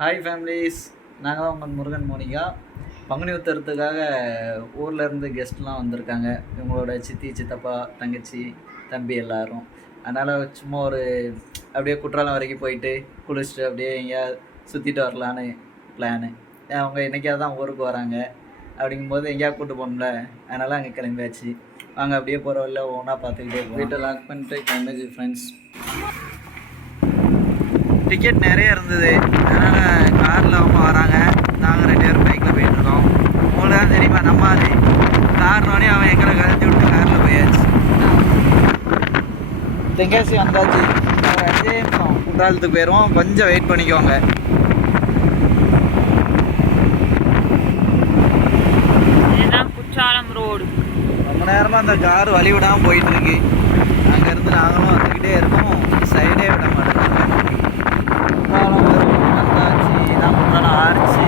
Hi families, நாங்கள் தான் உங்கள் முருகன் மோனிகா. பங்குனி உத்தரத்துக்காக ஊர்லேருந்து கெஸ்ட்லாம் வந்திருக்காங்க. இவங்களோட சித்தி, சித்தப்பா, தங்கச்சி, தம்பி எல்லோரும். அதனால் சும்மா அப்படியே குற்றாலம் வரைக்கும் போயிட்டு குளிச்சுட்டு அப்படியே எங்கேயாவது சுற்றிட்டு வரலான்னு பிளானு. அவங்க என்றைக்காவது தான் ஊருக்கு வராங்க. அப்படிங்கும்போது எங்கேயாவது கூப்பிட்டு போகணும்ல, அதனால் அங்கே கிளம்பியாச்சு. வாங்க அப்படியே போகிற வழியில் ஒன்றா பார்த்துக்கிட்டே வீட்டை லாக் பண்ணிட்டு கிளம்பிச்சு ஃப்ரெண்ட்ஸ். டிக்கெட் நிறைய இருந்தது, அதனால் காரில் அவங்க வராங்க, நாங்கள் 2 பேரும் பைக்கில் போயிட்டுருக்கோம். உங்களுக்கு தான் தெரியுமா, நம்ம அது கார்னோடனே அவன் எங்களை கழிச்சு விட்டு காரில் போயாச்சு. தென்காசி வந்தாச்சு. ஒரு 5 நிமிஷம் குற்றாலத்துக்கு போயிடுவோம், கொஞ்சம் வெயிட் பண்ணிக்கோங்க. இதுதான் குற்றாலம் ரோடு. ரொம்ப நேரமாக அந்த கார் வழி விடாமல் போயிட்டுருக்கு. அங்கேருந்து நாங்களும் வந்துக்கிட்டே இருக்கோம், சைடே விட மாட்டேங்க. வந்தாச்சு, இதான் குற்றாலம் ஆர்ச்சி.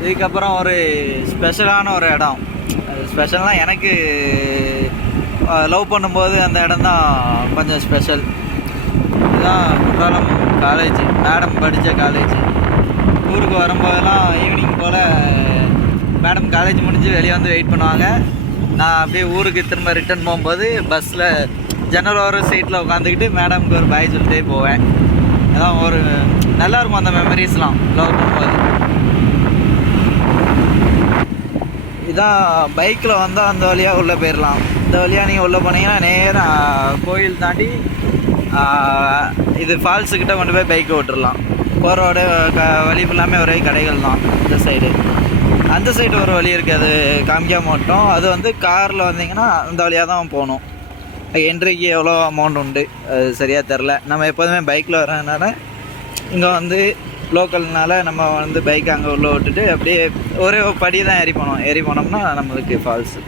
இதுக்கப்புறம் ஒரு ஸ்பெஷலான ஒரு இடம். அது ஸ்பெஷல்னால் எனக்கு லவ் பண்ணும்போது அந்த இடம் தான் கொஞ்சம் ஸ்பெஷல். இதுதான் குற்றாலம் காலேஜ், மேடம் படித்த காலேஜ். ஊருக்கு வரும்போதெல்லாம் ஈவினிங் போல் மேடம் காலேஜ் முடிஞ்சு வெளியே வந்து வெயிட் பண்ணுவாங்க. நான் அப்படியே ஊருக்கு திரும்ப ரிட்டர்ன் போகும்போது பஸ்ஸில் ஜன்னல் ஓர சீட்டில் உட்காந்துக்கிட்டு மேடம்க்கு ஒரு பாய் சொல்லிட்டே போவேன். அதான் ஒரு நல்லாயிருக்கும் அந்த மெமரிஸ்லாம் லவ் பண்ணும்போது. இதான் பைக்கில் வந்தால் அந்த வழியாக உள்ளே போயிடலாம். இந்த வழியாக நீங்கள் உள்ளே போனீங்கன்னா நேராக கோயில் தாண்டி இது ஃபால்ஸுக்கிட்ட கொண்டு போய் பைக்கை விட்டுடலாம். போகிறோட வழி ஃபுல்லாமே ஒரே கடைகள் தான். இந்த சைடு அந்த சைடு ஒரு வழி இருக்குது, அது காமிக்க மாட்டோம். அது வந்து காரில் வந்தீங்கன்னா அந்த வழியாக தான் போகணும். என்ட்ரிக்கு எவ்வளோ அமௌண்ட் உண்டு அது சரியாக தெரில. நம்ம எப்போதுமே பைக்கில் வரதுனால இங்கே வந்து லோக்கல்னால நம்ம வந்து பைக் அங்கே உள்ளே விட்டுட்டு அப்படியே ஒரே படி தான் ஏறி போனோம்னா நம்மளுக்கு ஃபால்ஸு.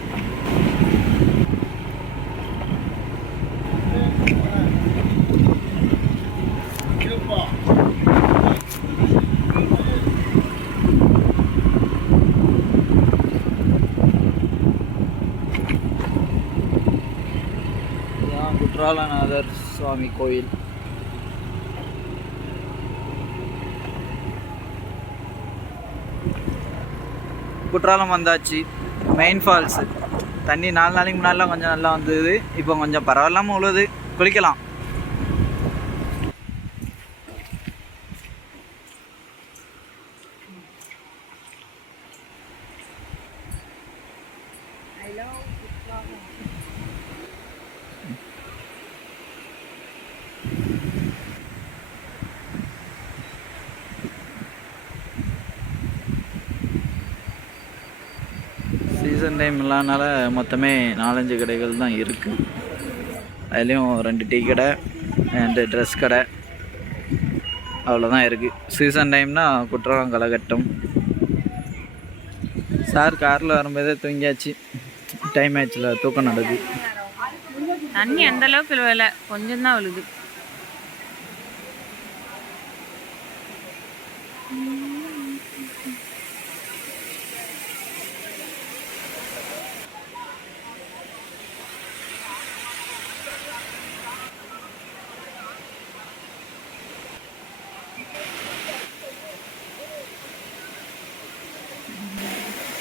குற்றாலநாதர் சுவாமி கோயில். குற்றாலம் வந்தாச்சு. மெயின் ஃபால்ஸு தண்ணி 4 நாளைக்கு முன்னாடிலாம் கொஞ்சம் நல்லா வந்தது, இப்போ கொஞ்சம் பரவாயில்லாமல் உள்ளது. குளிக்கலாம். சீசன் டைம் இல்லாதனால மொத்தமே 4-5 கடைகள் தான் இருக்குது. அதுலேயும் 2 டீ கடை, 2 ட்ரெஸ் கடை, அவ்வளோதான் இருக்குது. சீசன் டைம்னா குற்றாலம் களைகட்டும். சார் காரில் வரும்போதே தூங்கியாச்சு. டைம் ஆயிடுச்சுல, தூக்கம் நடக்குது. தண்ணி அந்த அளவுக்கு விழல, கொஞ்சம் தான் விழுது.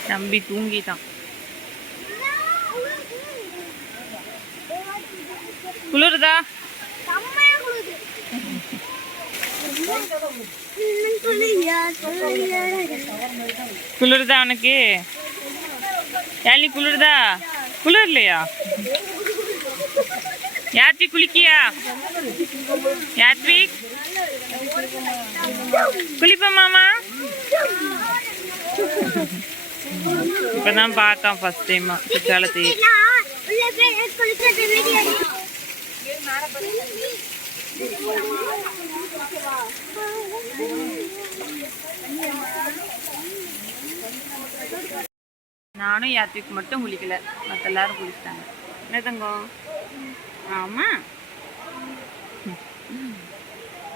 தம்பி தூங்கிட்டான். குளிருதா? குளிருதா உனக்கு? யாழி குளிருதா? குளிர்லையா? யாத்ரி குளிக்கியா? யாத்ரி குளிப்ப மாமா? இப்பதான் பார்த்தோம் ஃபர்ஸ்ட் டைம் குற்றாலத்தை. நானும் யாத்திரைக்கு மட்டும் குளிக்கல, மற்ற எல்லாரும் குளிச்சிட்டாங்க. என்ன தங்கம்? ஆமா,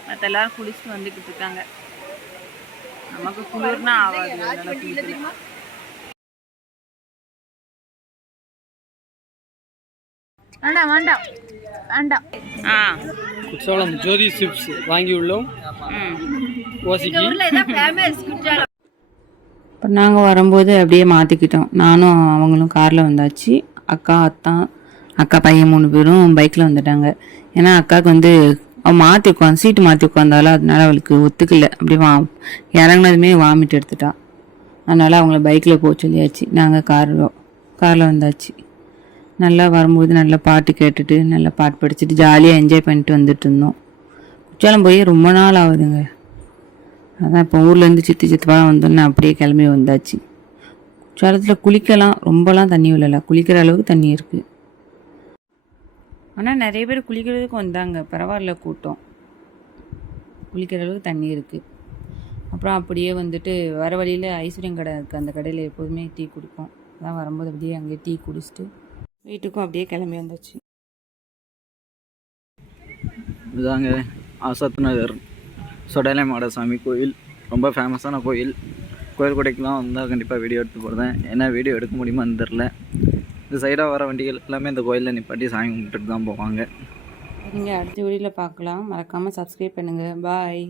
மற்ற எல்லாரும் குளிச்சுட்டு வந்துக்கிட்டு இருக்காங்க. நமக்கு குளிர்னா ஆகாது. வேண்டாம் வேண்டாம் வேண்டாம். குற்றாலம் ஜோதி சிப்ஸ் வாங்கியுள்ளோம். எங்க ஊர்ல இதான் ஃபேமஸ் குற்றாலம். இப்போ நாங்கள் வரும்போது அப்படியே மாற்றிக்கிட்டோம். நானும் அவங்களும் காரில் வந்தாச்சு. அக்கா பையன் 3 பேரும் பைக்கில் வந்துட்டாங்க. ஏன்னா அக்காவுக்கு வந்து அவள் சீட்டு மாற்றி உட்காந்தாலும் அதனால அவளுக்கு ஒத்துக்கல. அப்படி இறங்கினதுமே வாமிட் எடுத்துட்டான். அதனால் அவங்கள பைக்கில் போக சொல்லியாச்சு. நாங்கள் காரில் வந்தாச்சு. நல்லா வரும்போது நல்லா பாட்டு கேட்டுட்டு நல்லா பாட்டு படிச்சுட்டு ஜாலியாக என்ஜாய் பண்ணிட்டு வந்துட்டு இருந்தோம். குற்றாலம் போய் ரொம்ப நாள் ஆகுதுங்க. அதான் இப்போ ஊர்லேருந்து சித்தப்பாலாம் வந்தோன்னே அப்படியே கிளம்பி வந்தாச்சு. குற்றாலத்தில் குளிக்கலாம், ரொம்பலாம் தண்ணி விழல, குளிக்கிற அளவுக்கு தண்ணி இருக்குது. ஆனால் நிறைய பேர் குளிக்கிறதுக்கு வந்தாங்க, பரவாயில்ல கூட்டம், குளிக்கிற அளவுக்கு தண்ணி இருக்குது. அப்புறம் அப்படியே வந்துட்டு வர வழியில் ஐஸ்வர்யம் கடை இருக்குது. அந்த கடையில் எப்போதுமே டீ குடிப்போம். அதான் வரும்போது அப்படியே அங்கேயே டீ குடிச்சிட்டு வீட்டுக்கும் அப்படியே கிளம்பி வந்தாச்சு. இதுதாங்க ஆசாத் நகர் சொடலை மாடசாமி கோயில். ரொம்ப ஃபேமஸான கோயில். கோயில் கொடைக்கெலாம் வந்தால் கண்டிப்பாக வீடியோ எடுத்து போடுறேன். ஏன்னா வீடியோ எடுக்க முடியுமான்னு தெரில. இந்த சைடாக வர வண்டிகள் எல்லாமே இந்த கோயிலில் நிப்பாட்டி சாமி கும்பிட்டுட்டு தான் போவாங்க. நீங்கள் அடுத்த வீடியோவில் பார்க்கலாம். மறக்காமல் சப்ஸ்கிரைப் பண்ணுங்கள். பாய்.